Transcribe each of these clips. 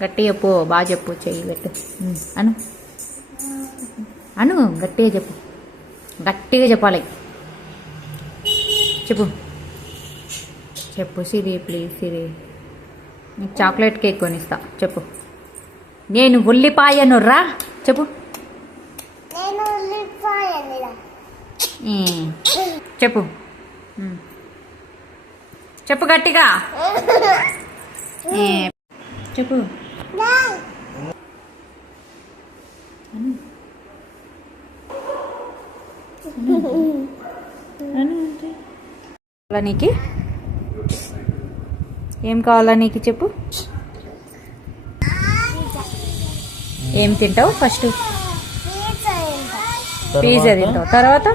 గట్టి చెప్పు, బాగా చెప్పు, చెయ్యి పెట్టు. అను అను గట్టిగా చెప్పు, గట్టిగా చెప్పాలి. చెప్పు చెప్పు సిరి, ప్లీజ్ సిరి, నీకు చాక్లెట్ కేక్ కొనిస్తా. చెప్పు. నేను ఉల్లిపాయను రా. చెప్పు. చెప్పు చెప్పు గట్టిగా చెప్పు. నీకు ఏం కావాలా? నీకు చెప్పు. ఏం తింటావు? ఫస్ట్ పిజ్జా తింటావు, తర్వాత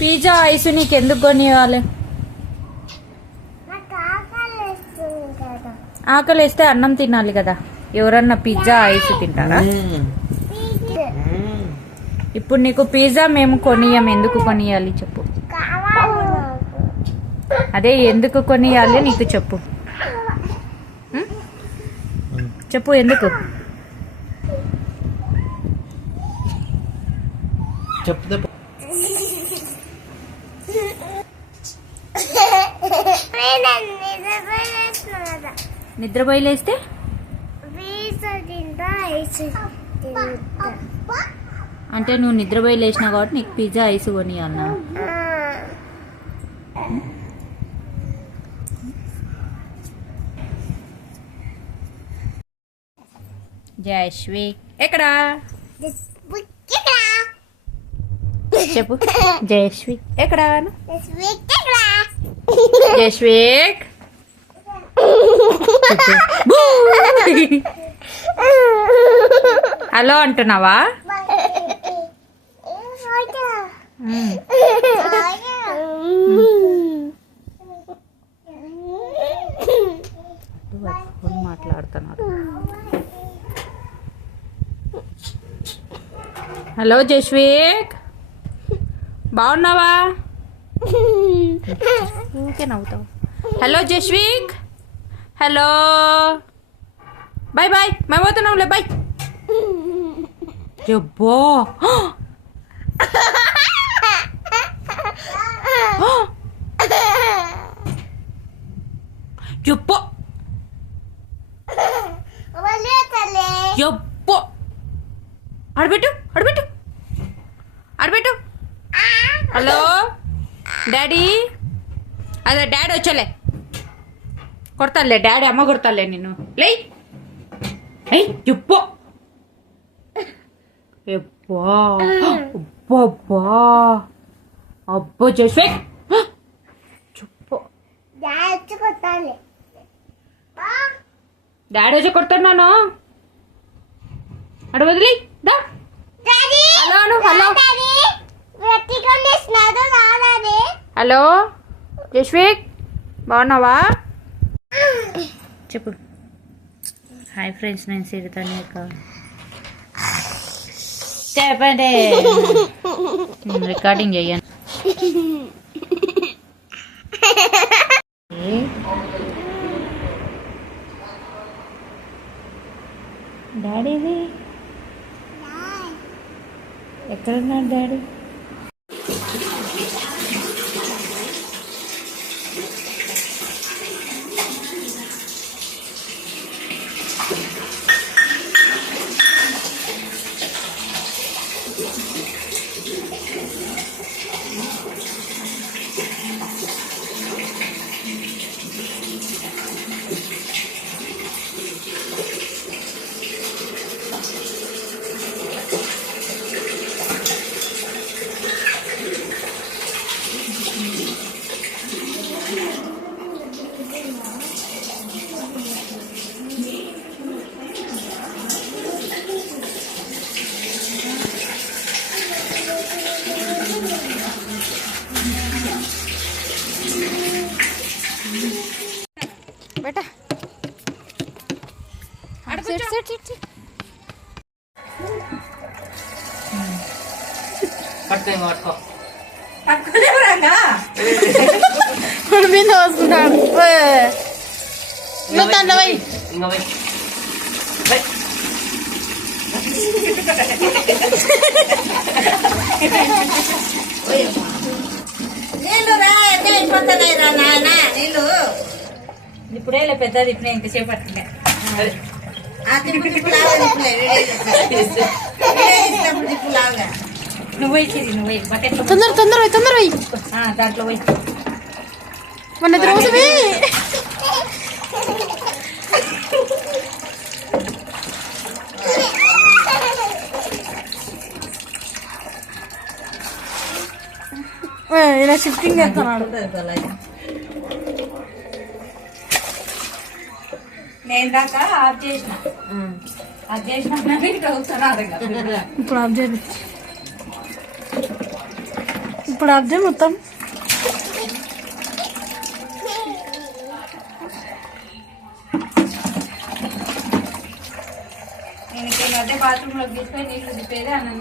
పిజ్జా ఐస్ నీకు ఎందుకు కొనివ్వాలి? ఆకలి వేస్తే అన్నం తినాలి కదా. ఎవరన్నా పిజ్జా ఐస్ తింటారా? ఇప్పుడు నీకు పిజ్జా మేము కొనియం. ఎందుకు కొనియాలి చెప్పు. అదే ఎందుకు కొనియాలి నీకు చెప్పు. చెప్పు ఎందుకు చెప్పు. నిద్రపోయిలేస్తే అంటే నువ్వు నిద్రపోయి లేచినావు కాబట్టి నీకు పిజ్జా ఐస్ కొనియాలన్నా? జయశ్వి ఎక్కడా? చెప్పు. జయశ్వి ఎక్కడా? జయశ్విక్ హలో అంటున్నావా? మాట్లాడుతున్నాడు. హలో జయశ్విక్, బాగున్నావా? ఊకే నవ్వుతావు. హలో జయశ్విక్, హలో, బాయ్ బాయ్, మేము పోతున్నాంలే, బాయ్. జబ్బో చెప్పు చెప్పు. అడబెట్టు అడబెట్టు అడబెట్టు. హలో డాడీ, అదే డాడీ వచ్చలే, కొడతాలే డాడీ, అమ్మ కొడతాలే నిన్ను. లే చెప్పు. అబ్బా అబ్బో చేసే చెప్పు. డాడీ వచ్చి కొడుతున్నాను. అడు వదిలి. హలో హలో హలో జస్విక్, బాగున్నావా? చెప్పు. హాయ్ ఫ్రెండ్స్, నేను సిరితని చెప్పండి. రికార్డింగ్ చెయ్యండి. డాడీది ఎక్కడున్నాడు డాడీ? बेटा सिट सिट सिट पटके मार को మీద వస్తున్నాడు దాంట్లో పోయి నీళ్ళు రా ఎన్ని అయిపోతున్నాయి రా నాయన నీళ్ళు ఇప్పుడే పెద్దది ఇప్పుడు ఎంతసేపు పట్టిలే దిప్పు లాగా దిప్పు లాగా నువ్వు పోయి సిరి నువ్వు పోయి బకెట్ తొందర పోయి దాంట్లో పోయి మన రోజు ఇలా షిఫ్టింగ్ చేస్తున్నాడు. నేను దాకా ఆఫ్ చేసిన ఇప్పుడు ఆఫ్ చేయండి. ఇప్పుడు ఆఫ్ చేయి మొత్తం. నేను అదే బాత్రూమ్ లో తీసుకొని నీళ్ళు తిప్పేది అన్నం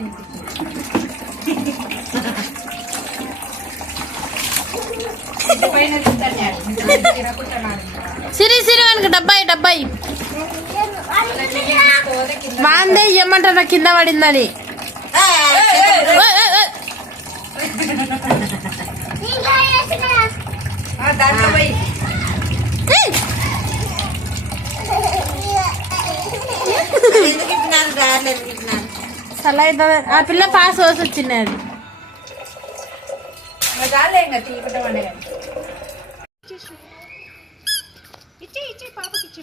సిరి వెనక డబ్బాయి మాందే ఇవ్వమంటారా కింద పడిందని. దాంట్లో పోయి సలా అవుతుంది. ఆ పిల్ల పాస్ వచ్చి వచ్చింది అది. చాలే ఇంకా తీయకుండా పండుగ ఇచ్చే పాపకి ఇచ్చే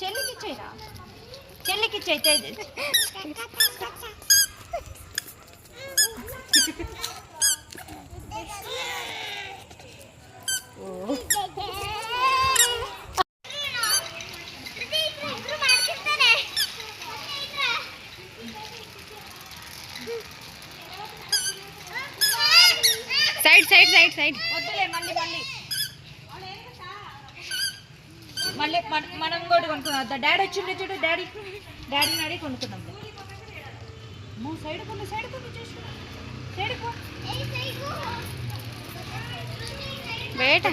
చెల్లికి ఇచ్చేరా చెల్లికి ఇచ్చే సైడ్ వద్దులే మళ్ళీ మనం కూడా కొనుక్కున్నాం. డాడీ వచ్చిండే చూడు డాడీని అడిగి కొనుక్కున్నాం. సైడ్ కొన్ని సైడ్ బయట